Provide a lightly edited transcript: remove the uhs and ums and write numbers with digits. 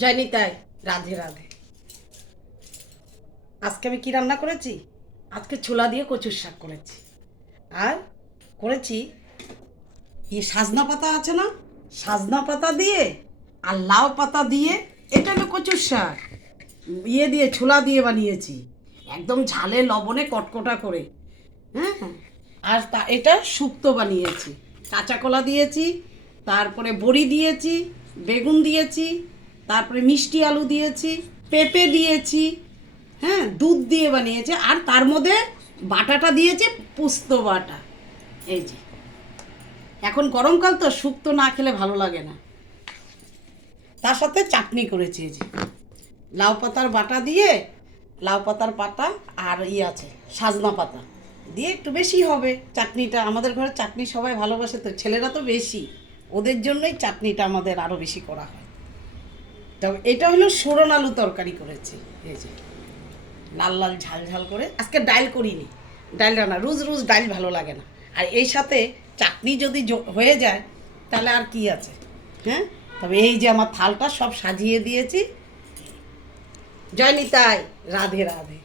জয় নিতাই, রাধে রাধে। আজকে আমি কি রান্না করেছি? আজকে ছোলা দিয়ে কচুর শাক করেছি। আর করেছি সাজনা পাতা আছে না, সাজনা পাতা দিয়ে আর লাউ পাতা দিয়ে, এটা হলো কচুর শাক। দিয়ে ছোলা দিয়ে বানিয়েছি, একদম ঝালে লবণে কটকটা করে। হ্যাঁ, আর এটা শুক্তো বানিয়েছি। কাঁচা কলা দিয়েছি, তারপরে বড়ি দিয়েছি, বেগুন দিয়েছি, তারপরে মিষ্টি আলু দিয়েছি, পেঁপে দিয়েছি। হ্যাঁ, দুধ দিয়ে বানিয়েছে, আর তার মধ্যে বাটাটা দিয়েছে, পোস্ত বাটা। এই যে, এখন গরমকাল তো শুক্তো না খেলে ভালো লাগে না। তার সাথে চাটনি করেছি, এই যে লাউ পাতার বাটা দিয়ে, লাউ পাতার পাতা আর আছে সাজনা পাতা দিয়ে, একটু বেশি হবে চাটনিটা। আমাদের ঘরে চাটনি সবাই ভালোবাসে, তো ছেলেরা তো বেশি, ওদের জন্যই চাটনিটা আমাদের আরও বেশি করা হয়। তবে এটা হলো সোরন আলু তরকারি করেছি, এই যে লাল লাল ঝাল ঝাল করে। আজকে ডাল করিনি, ডাল রান্না, রোজ রোজ ডাল ভালো লাগে না। আর এই সাথে চাটনি যদি হয়ে যায় তাহলে আর কি আছে। হ্যাঁ, তবে এই যে আমার থালটা সব সাজিয়ে দিয়েছি। জয় নিতাই, রাধে রাধে।